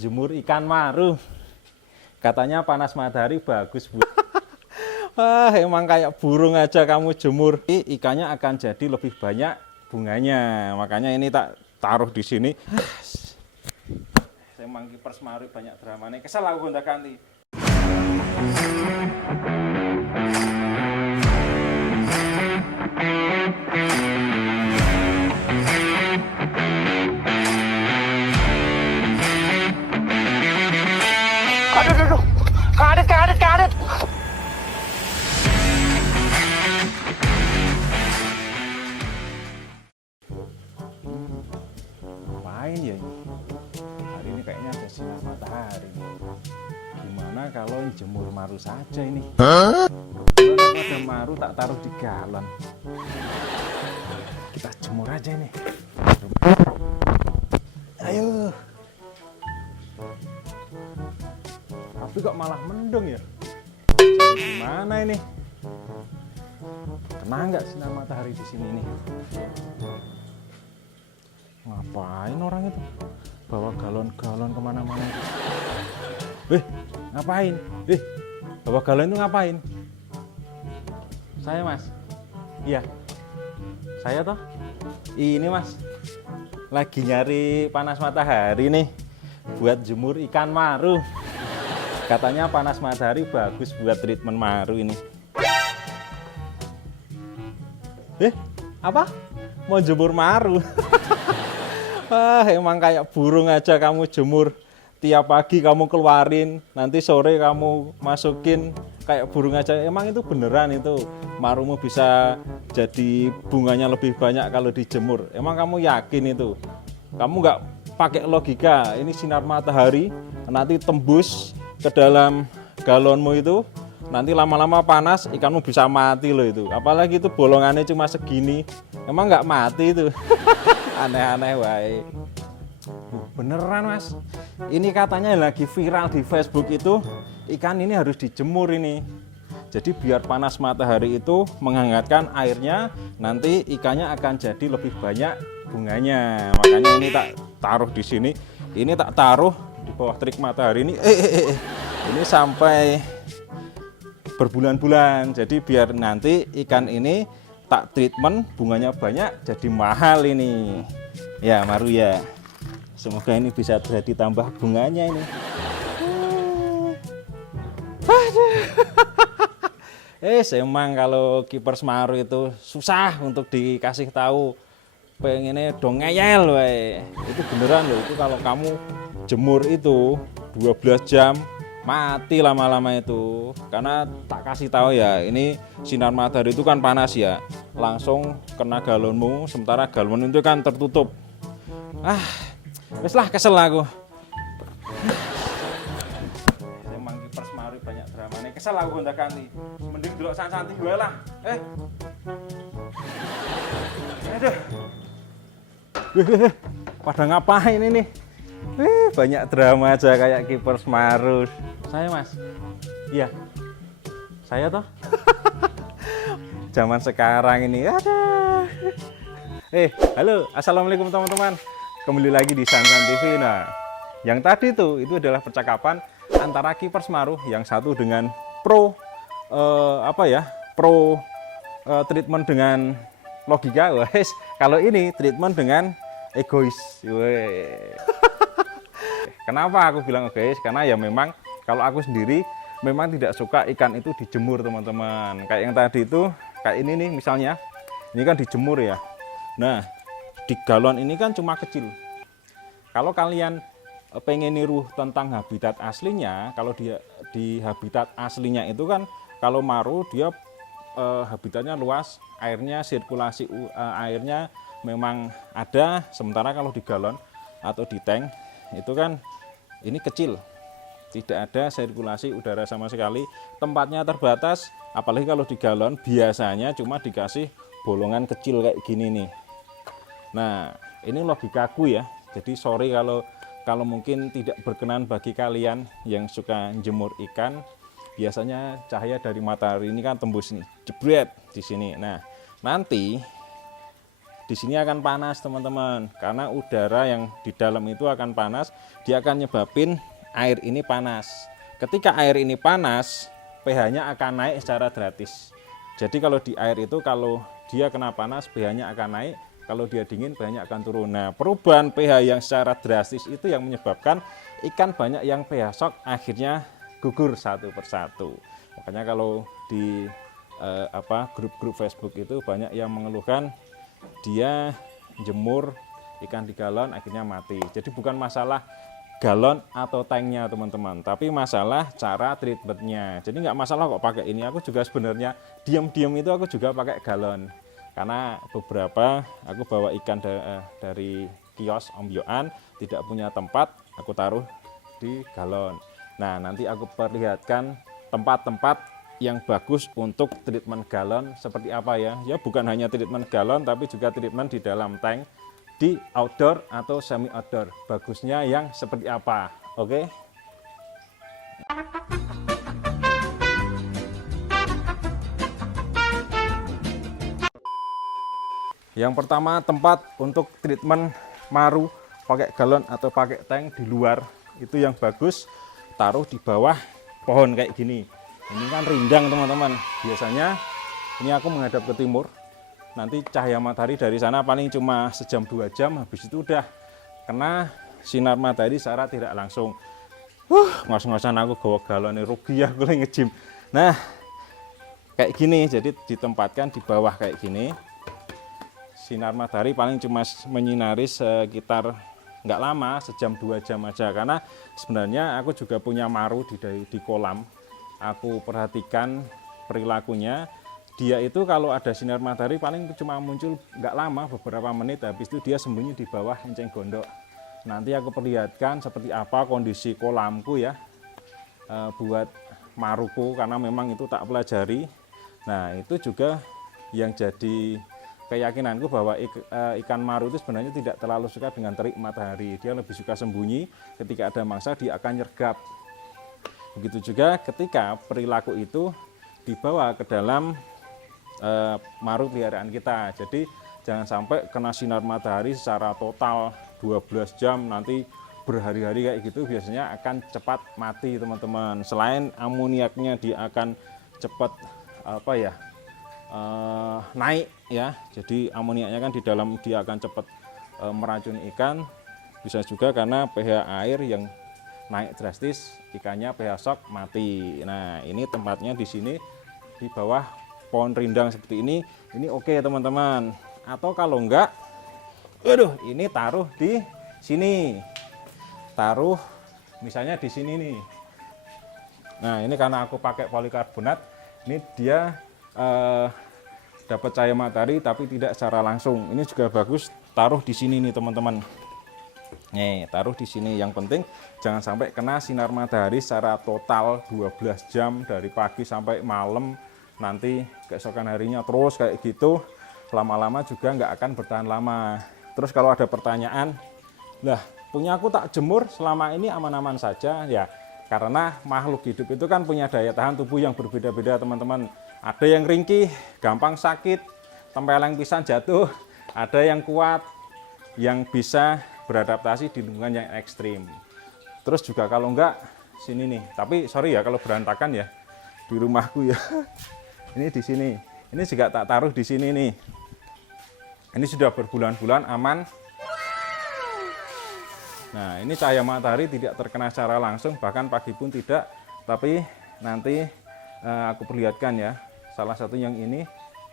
Jemur ikan maru. Katanya panas matahari bagus, Bu. Wah, emang kayak burung aja kamu jemur. Ikannya akan jadi lebih banyak bunganya. Makanya ini tak taruh di sini. Emang kiper Maru banyak dramanya. Kesel aku gonta-ganti. Aduh. Kadet. Ngapain ya ini? Hari ini kayaknya ada sinar matahari. Gimana kalau jemur maru saja ini? Ada maru tak taruh di galon. Kita jemur aja ini. Ayo. Tapi kok malah mendung ya? Gimana ini? Kena nggak sinar matahari di sini nih? Ngapain orang itu? Bawa galon-galon kemana-mana itu? Ngapain? Bawa galon itu ngapain? Saya, Mas. Iya. Saya toh? Ini, Mas. Lagi nyari panas matahari nih buat jemur ikan maru. Katanya panas matahari bagus buat treatment maru ini. Apa? Mau jemur maru? Emang kayak burung aja kamu jemur. Tiap pagi kamu keluarin, nanti sore kamu masukin, kayak burung aja. Emang itu beneran itu marumu bisa jadi bunganya lebih banyak kalau dijemur? Emang kamu yakin itu? Kamu nggak pakai logika, ini sinar matahari nanti tembus ke dalam galonmu itu, nanti lama-lama panas, ikanmu bisa mati loh itu. Apalagi itu bolongannya cuma segini, emang nggak mati itu. Aneh-aneh wae. Beneran, Mas, ini katanya lagi viral di Facebook itu, ikan ini harus dijemur ini. Jadi biar panas matahari itu menghangatkan airnya, nanti ikannya akan jadi lebih banyak bunganya. Makanya ini tak taruh di sini, ini tak taruh di bawah terik matahari ini. Ini sampai berbulan-bulan. Jadi biar nanti ikan ini tak treatment, bunganya banyak, jadi mahal ini. Ya, maru ya. Semoga ini bisa jadi tambah bunganya ini. Emang kalau kiper maru itu susah untuk dikasih tahu. Pengennya dong ngeyel we. Itu beneran loh, itu kalau kamu jemur itu 12 jam mati lama-lama itu. Karena tak kasih tahu ya, ini sinar matahari itu kan panas ya, langsung kena galonmu, sementara galon itu kan tertutup. Wes lah, kesel aku. Emang kiper maru banyak dramanya. Kesel aku gonta-ganti. Mending delok santai gue lah. Aduh. Pada ngapain ini? Banyak drama aja kayak kiper maru. Saya, Mas. Iya. Saya toh. Zaman sekarang ini. Halo, assalamualaikum teman-teman. Kembali lagi di Sansan TV. Nah, yang tadi itu adalah percakapan antara kiper maru yang satu dengan pro treatment dengan logika. Wes, kalau ini treatment dengan egois. Kenapa aku bilang egois? Karena ya memang kalau aku sendiri memang tidak suka ikan itu dijemur, teman-teman. Kayak yang tadi itu, kayak ini nih misalnya, ini kan dijemur ya. Nah, di galon ini kan cuma kecil. Kalau kalian pengen niru tentang habitat aslinya, kalau dia di habitat aslinya itu kan, kalau maru dia habitatnya luas, airnya sirkulasi airnya memang ada. Sementara kalau di galon atau di tank itu kan ini kecil, tidak ada sirkulasi udara sama sekali, tempatnya terbatas. Apalagi kalau di galon biasanya cuma dikasih bolongan kecil kayak gini nih. Nah, ini logikaku ya. Jadi sorry kalau mungkin tidak berkenan bagi kalian yang suka jemur ikan. Biasanya cahaya dari matahari ini kan tembus nih, jebret di sini. Nah, nanti di sini akan panas teman-teman, karena udara yang di dalam itu akan panas, dia akan nyebabin air ini panas. Ketika air ini panas, pH-nya akan naik secara drastis. Jadi kalau di air itu, kalau dia kena panas, pH-nya akan naik, kalau dia dingin pH-nya akan turun. Nah, perubahan pH yang secara drastis itu yang menyebabkan ikan banyak yang pH shock, akhirnya gugur satu persatu. Makanya kalau di grup-grup Facebook itu banyak yang mengeluhkan dia jemur ikan di galon akhirnya mati. Jadi bukan masalah galon atau tanknya teman-teman, tapi masalah cara treatmentnya. Jadi nggak masalah kok pakai ini. Aku juga sebenarnya diam-diam itu aku juga pakai galon, karena beberapa aku bawa ikan dari kios Om Yoan, tidak punya tempat, aku taruh di galon. Nah, nanti aku perlihatkan tempat-tempat yang bagus untuk treatment galon seperti apa ya. Ya bukan hanya treatment galon, tapi juga treatment di dalam tank, di outdoor atau semi outdoor. Bagusnya yang seperti apa? Oke. Yang pertama, tempat untuk treatment maru pakai galon atau pakai tank di luar itu yang bagus taruh di bawah pohon kayak gini. Ini kan rindang teman-teman. Biasanya ini aku menghadap ke timur. Nanti cahaya matahari dari sana paling cuma sejam 2 jam, habis itu udah kena sinar matahari secara tidak langsung. Ngos-ngosan aku gawa galon, rugi ya gue nge-gym. Nah, kayak gini, jadi ditempatkan di bawah kayak gini. Sinar matahari paling cuma menyinari sekitar nggak lama, sejam 2 jam aja. Karena sebenarnya aku juga punya maru di kolam. Aku perhatikan perilakunya, dia itu kalau ada sinar matahari paling cuma muncul nggak lama, beberapa menit, habis itu dia sembunyi di bawah enceng gondok. Nanti aku perlihatkan seperti apa kondisi kolamku ya, buat maruku, karena memang itu tak pelajari. Nah, itu juga yang jadi keyakinanku bahwa ikan maru itu sebenarnya tidak terlalu suka dengan terik matahari. Dia lebih suka sembunyi, ketika ada mangsa dia akan nyergap. Begitu juga ketika perilaku itu dibawa ke dalam maru peliharaan kita. Jadi jangan sampai kena sinar matahari secara total 12 jam, nanti berhari-hari kayak gitu biasanya akan cepat mati teman-teman. Selain amoniaknya dia akan cepat naik ya. Jadi amoniaknya kan di dalam dia akan cepat meracuni ikan. Bisa juga karena pH air yang naik drastis, ikannya pH shock mati. Nah, ini tempatnya di sini di bawah pohon rindang seperti ini. Ini oke teman-teman. Atau kalau enggak, ini taruh di sini. Taruh misalnya di sini nih. Nah, ini karena aku pakai polikarbonat, ini dia dapat cahaya matahari tapi tidak secara langsung. Ini juga bagus taruh di sini nih teman-teman. Nih, taruh di sini. Yang penting jangan sampai kena sinar matahari secara total 12 jam dari pagi sampai malam. Nanti keesokan harinya terus kayak gitu, lama-lama juga nggak akan bertahan lama. Terus kalau ada pertanyaan, lah punya aku tak jemur selama ini aman-aman saja ya, karena makhluk hidup itu kan punya daya tahan tubuh yang berbeda-beda teman-teman. Ada yang ringkih, gampang sakit, tempeleng pisan jatuh. Ada yang kuat, yang bisa beradaptasi di lingkungan yang ekstrim. Terus juga kalau enggak sini nih, tapi sorry ya kalau berantakan ya di rumahku ya. Ini di sini, ini juga tak taruh di sini nih. Ini sudah berbulan-bulan aman. Nah, ini cahaya matahari tidak terkena secara langsung, bahkan pagi pun tidak. Tapi nanti aku perlihatkan ya. Salah satu yang ini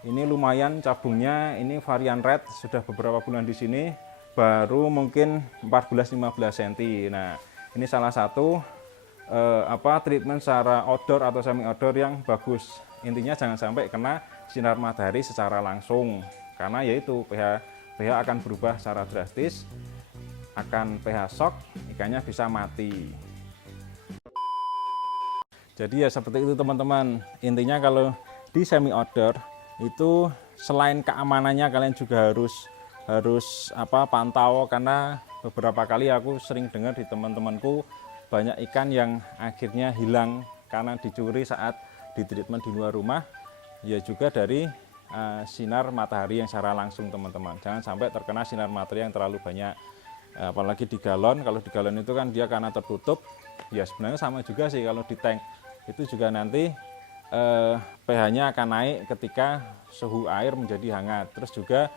lumayan cabungnya. Ini varian red, sudah beberapa bulan di sini. Baru mungkin 14-15 cm. Nah, ini salah satu treatment secara outdoor atau semi outdoor yang bagus. Intinya jangan sampai kena sinar matahari secara langsung, karena yaitu pH akan berubah secara drastis, akan pH shock, ikannya bisa mati. Jadi ya seperti itu teman-teman. Intinya kalau di semi outdoor itu selain keamanannya, kalian juga harus pantau, karena beberapa kali aku sering dengar di teman-temanku banyak ikan yang akhirnya hilang karena dicuri saat di treatment di luar rumah. Ya juga dari sinar matahari yang secara langsung teman-teman. Jangan sampai terkena sinar matahari yang terlalu banyak. Apalagi di galon, kalau di galon itu kan dia karena tertutup, ya sebenarnya sama juga sih kalau di tank. Itu juga nanti pH-nya akan naik ketika suhu air menjadi hangat. Terus juga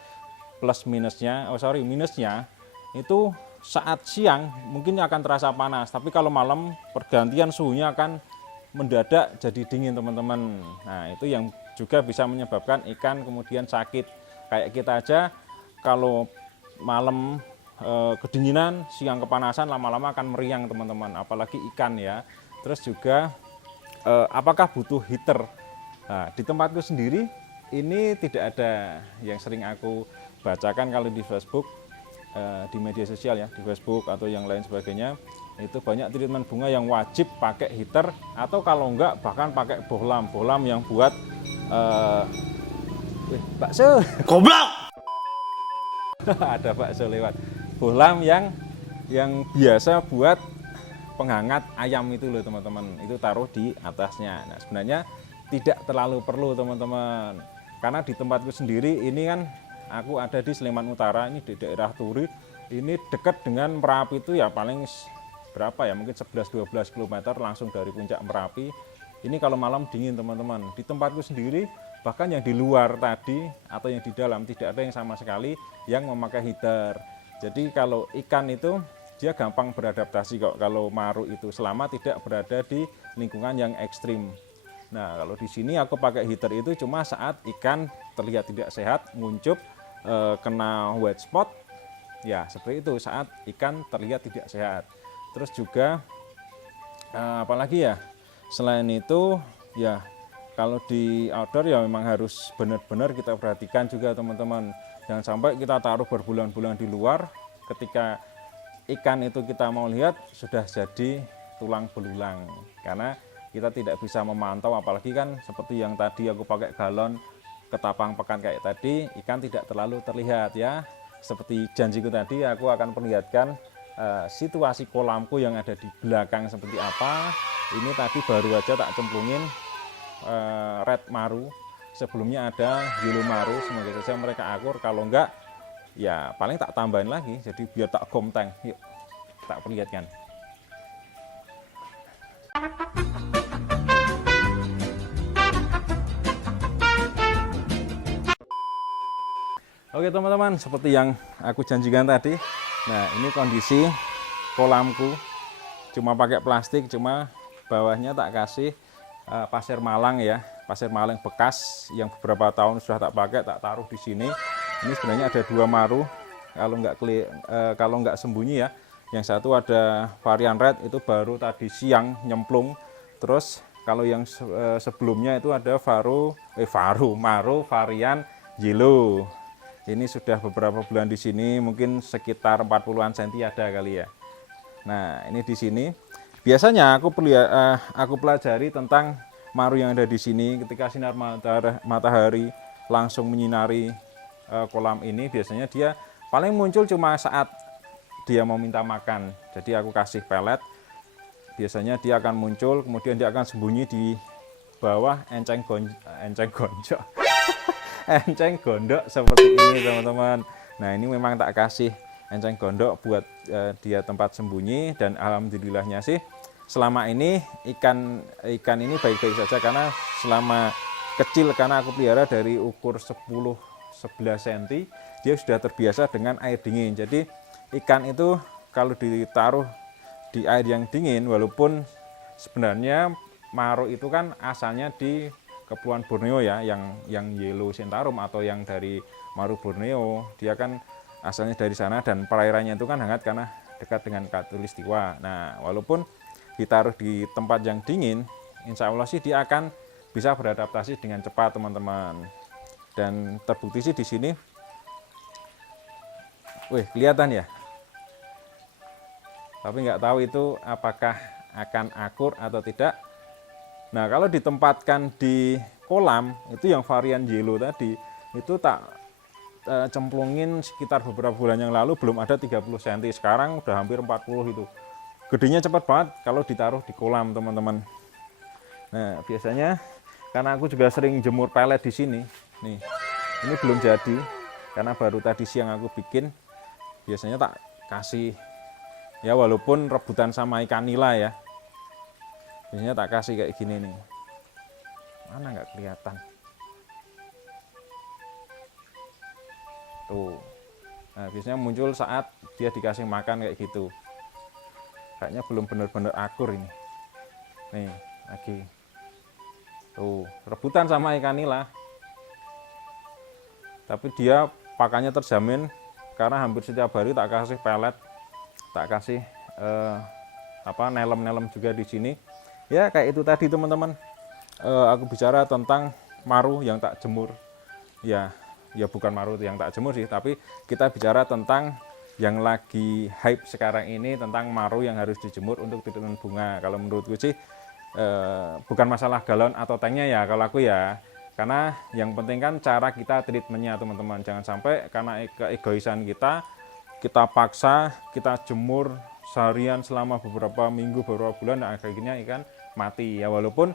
minusnya itu saat siang mungkin akan terasa panas, tapi kalau malam pergantian suhunya akan mendadak jadi dingin teman-teman. Nah itu yang juga bisa menyebabkan ikan kemudian sakit. Kayak kita aja kalau malam kedinginan, siang kepanasan, lama-lama akan meriang teman-teman, apalagi ikan ya. Terus juga apakah butuh heater? Nah, di tempatku sendiri ini tidak ada. Yang sering aku bacakan kalau di Facebook, di media sosial ya, di Facebook atau yang lain sebagainya, itu banyak treatment bunga yang wajib pakai heater, atau kalau enggak bahkan pakai bohlam yang buat bakso. Goblok! Ada bakso lewat. Bohlam yang biasa buat penghangat ayam itu loh teman-teman, itu taruh di atasnya. Nah sebenarnya tidak terlalu perlu teman-teman, karena di tempatku sendiri ini kan aku ada di Sleman Utara, ini di daerah Turi, ini dekat dengan Merapi itu ya paling berapa ya, mungkin 11-12 km langsung dari puncak Merapi. Ini kalau malam dingin teman-teman. Di tempatku sendiri bahkan yang di luar tadi atau yang di dalam tidak ada yang sama sekali yang memakai heater. Jadi kalau ikan itu dia gampang beradaptasi kok kalau maru itu, selama tidak berada di lingkungan yang ekstrim. Nah kalau di sini aku pakai heater itu cuma saat ikan terlihat tidak sehat, nguncup, kena white spot, ya seperti itu, saat ikan terlihat tidak sehat. Terus juga apalagi ya, selain itu ya kalau di outdoor ya memang harus benar-benar kita perhatikan juga teman-teman. Jangan sampai kita taruh berbulan-bulan di luar, ketika ikan itu kita mau lihat sudah jadi tulang belulang, karena kita tidak bisa memantau. Apalagi kan seperti yang tadi aku pakai galon ketapang pekan kayak tadi, ikan tidak terlalu terlihat ya. Seperti janjiku tadi, aku akan perlihatkan situasi kolamku yang ada di belakang seperti apa. Ini tadi baru aja tak cemplungin red maru, sebelumnya ada yellow maru. Semoga saja mereka akur, kalau enggak ya paling tak tambahin lagi, jadi biar tak gomteng. Yuk tak perlihatkan. Oke teman-teman, seperti yang aku janjikan tadi, nah ini kondisi kolamku, cuma pakai plastik, cuma bawahnya tak kasih pasir malang ya, pasir malang bekas yang beberapa tahun sudah tak pakai, tak taruh di sini. Ini sebenarnya ada 2 maru, kalau nggak sembunyi ya. Yang satu ada varian red, itu baru tadi siang nyemplung. Terus kalau yang sebelumnya itu ada maru varian yellow. Ini sudah beberapa bulan di sini, mungkin sekitar 40-an cm ada kali ya. Nah ini di sini biasanya aku pelajari tentang maru yang ada di sini. Ketika sinar matahari langsung menyinari kolam ini, biasanya dia paling muncul cuma saat dia mau minta makan. Jadi aku kasih pelet, biasanya dia akan muncul, kemudian dia akan sembunyi di bawah enceng gondok seperti ini teman-teman. Nah ini memang tak kasih enceng gondok buat dia tempat sembunyi, dan alhamdulillahnya sih selama ini ikan ini baik-baik saja, karena selama kecil, karena aku pelihara dari ukur 10-11 cm, dia sudah terbiasa dengan air dingin. Jadi ikan itu kalau ditaruh di air yang dingin, walaupun sebenarnya maru itu kan asalnya di Kepulauan Borneo ya, yang yellow sentarum atau yang dari maru Borneo, dia kan asalnya dari sana, dan perairannya itu kan hangat karena dekat dengan Khatulistiwa. Nah walaupun ditaruh di tempat yang dingin, insya Allah sih dia akan bisa beradaptasi dengan cepat teman-teman. Dan terbukti sih di sini, kelihatan ya, tapi nggak tahu itu apakah akan akur atau tidak. Nah kalau ditempatkan di kolam itu yang varian yellow tadi, itu tak cemplungin sekitar beberapa bulan yang lalu, belum ada 30 cm, sekarang udah hampir 40 itu. Gedenya cepat banget kalau ditaruh di kolam teman-teman. Nah biasanya karena aku juga sering jemur pelet di sini. Nih, ini belum jadi karena baru tadi siang aku bikin. Biasanya tak kasih ya, walaupun rebutan sama ikan nila ya. Biasanya tak kasih kayak gini nih. Mana nggak kelihatan? Tuh. Nah, biasanya muncul saat dia dikasih makan kayak gitu. Kayaknya belum benar-benar akur ini. Nih, lagi. Tuh, rebutan sama ikan nila. Tapi dia pakannya terjamin karena hampir setiap hari tak kasih pelet, tak kasih nelem-nelem juga di sini. Ya kayak itu tadi teman-teman. Aku bicara tentang maru yang tak jemur. Ya bukan maru yang tak jemur sih, tapi kita bicara tentang yang lagi hype sekarang ini tentang maru yang harus dijemur untuk treatment bunga. Kalau menurutku sih bukan masalah galon atau tanknya ya kalau aku ya, karena yang penting kan cara kita treatmentnya teman-teman. Jangan sampai karena keegoisan kita paksa, kita jemur seharian selama beberapa minggu, beberapa bulan, dan akhirnya ikan mati ya. Walaupun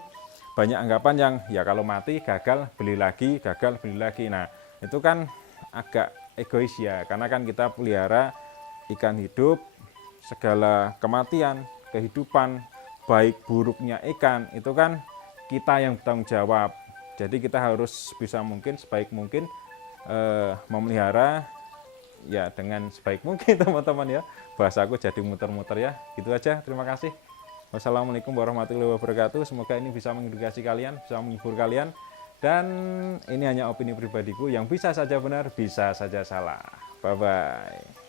banyak anggapan yang ya kalau mati gagal beli lagi, gagal beli lagi. Nah itu kan agak egois ya, karena kan kita pelihara ikan hidup, segala kematian, kehidupan, baik buruknya ikan itu kan kita yang bertanggung jawab. Jadi kita harus bisa mungkin sebaik mungkin memelihara ya dengan sebaik mungkin teman-teman ya. Bahasaku jadi muter-muter ya. Gitu aja, terima kasih. Wassalamualaikum warahmatullahi wabarakatuh. Semoga ini bisa mengedukasi kalian, bisa menghibur kalian. Dan ini hanya opini pribadiku yang bisa saja benar, bisa saja salah. Bye-bye.